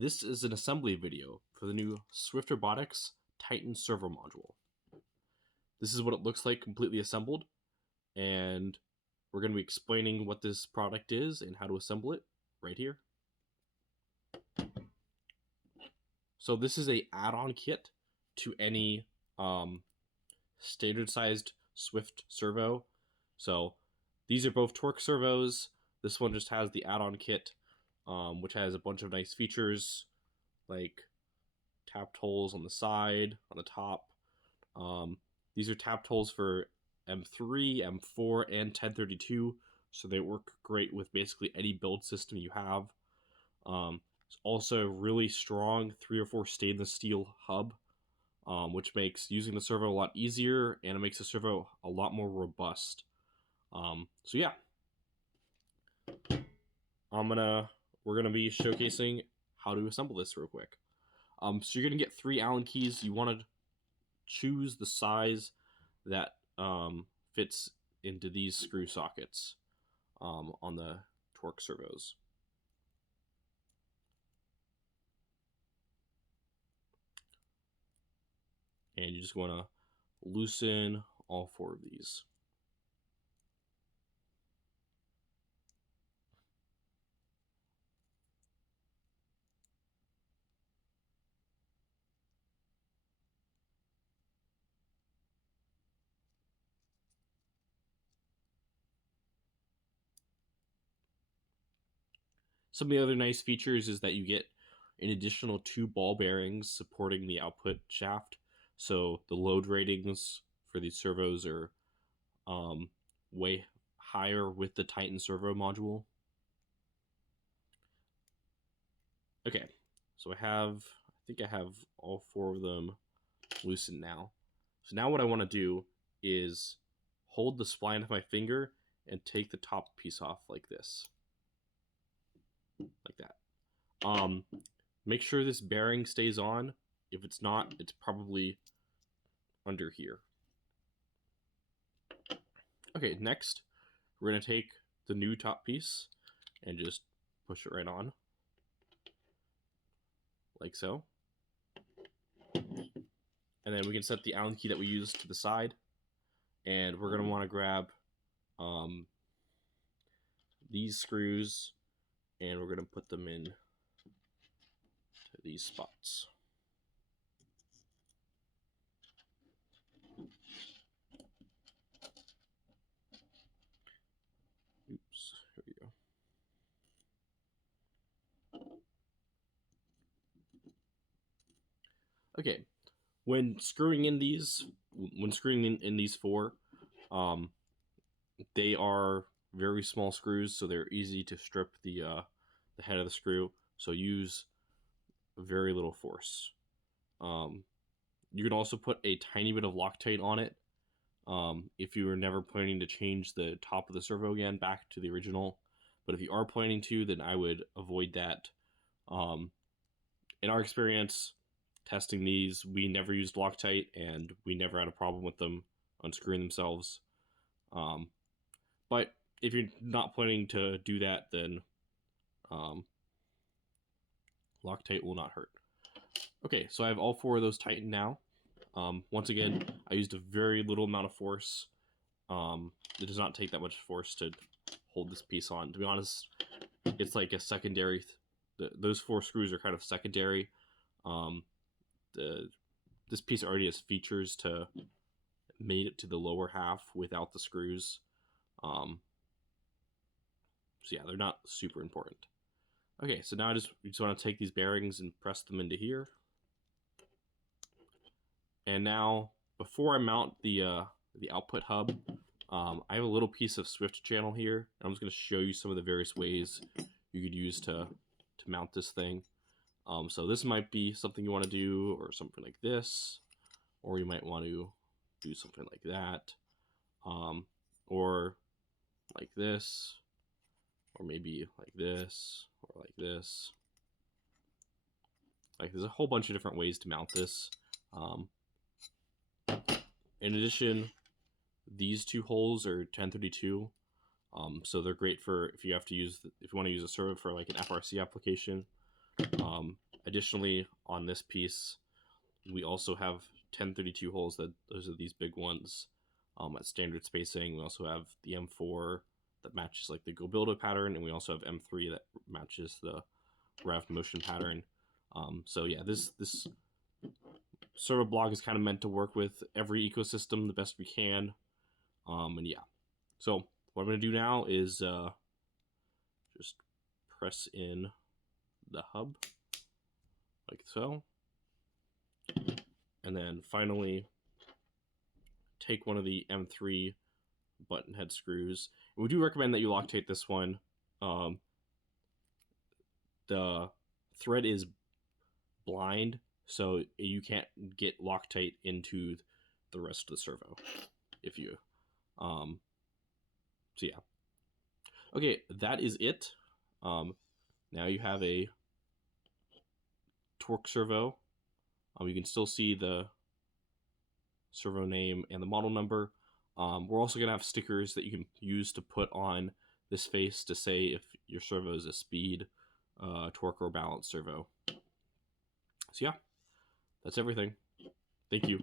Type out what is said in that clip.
This is an assembly video for the new SWYFT Robotics Titan Servo module. This is what it looks like completely assembled, and we're going to be explaining what this product is and how to assemble it right here. So this is a add-on kit to any standard sized SWYFT servo. So these are both torque servos. This one just has the add-on kit, which has a bunch of nice features like tapped holes on the side, on the top. These are tapped holes for M3, M4, and 1032, so they work great with basically any build system you have. It's also a really strong 3 or 4 stainless steel hub, which makes using the servo a lot easier, and it makes the servo a lot more robust. So yeah, we're gonna be showcasing how to assemble this real quick. So you're gonna get 3 Allen keys. You want to choose the size that fits into these screw sockets on the torque servos. And you just want to loosen all 4 of these. Some of the other nice features is that you get an additional 2 ball bearings supporting the output shaft. So the load ratings for these servos are way higher with the Titan servo module. Okay, so I think I have all 4 of them loosened now. So now what I want to do is hold the spline with my finger and take the top piece off like this. Like that. Make sure this bearing stays on. If it's not, it's probably under here. Okay, next we're going to take the new top piece and just push it right on, like so. And then we can set the Allen key that we used to the side, and we're going to want to grab these screws, and we're going to put them in to these spots. Oops, here we go. Okay, when screwing in these 4, they are very small screws, so they're easy to strip the head of the screw. So use very little force. You can also put a tiny bit of Loctite on it if you were never planning to change the top of the servo again back to the original. But if you are planning to, then I would avoid that. In our experience testing these, we never used Loctite, and we never had a problem with them unscrewing themselves. But if you're not planning to do that, then Loctite will not hurt. Okay, so I have all 4 of those tightened now. Once again, I used a very little amount of force. It does not take that much force to hold this piece on. To be honest, it's like a secondary. Those 4 screws are kind of secondary. This piece already has features to made it to the lower half without the screws. So yeah, they're not super important. Okay, so now we just want to take these bearings and press them into here. And now, before I mount the output hub, I have a little piece of SWYFT channel here. And I'm just going to show you some of the various ways you could use to mount this thing. So this might be something you want to do, or something like this, or you might want to do something like that, or like this, or maybe like this, or like this. Like, there's a whole bunch of different ways to mount this. In addition, these 2 holes are 1032, so they're great for if you want to use a servo for like an FRC application. Additionally, on this piece, we also have 1032 holes. Those are these big ones at standard spacing. We also have the M4 that matches like the Go Build It pattern, and we also have M3 that matches the Rev Motion pattern. So yeah, this servo block is kind of meant to work with every ecosystem the best we can. And yeah, so what I'm going to do now is just press in the hub like so. And then finally take one of the M3 button head screws. And we do recommend that you Loctite this one. The thread is blind, so you can't get Loctite into the rest of the servo if you so yeah. Okay, that is it. Now you have a torque servo. You can still see the servo name and the model number. We're also going to have stickers that you can use to put on this face to say if your servo is a speed, torque, or balance servo. So yeah, that's everything. Thank you.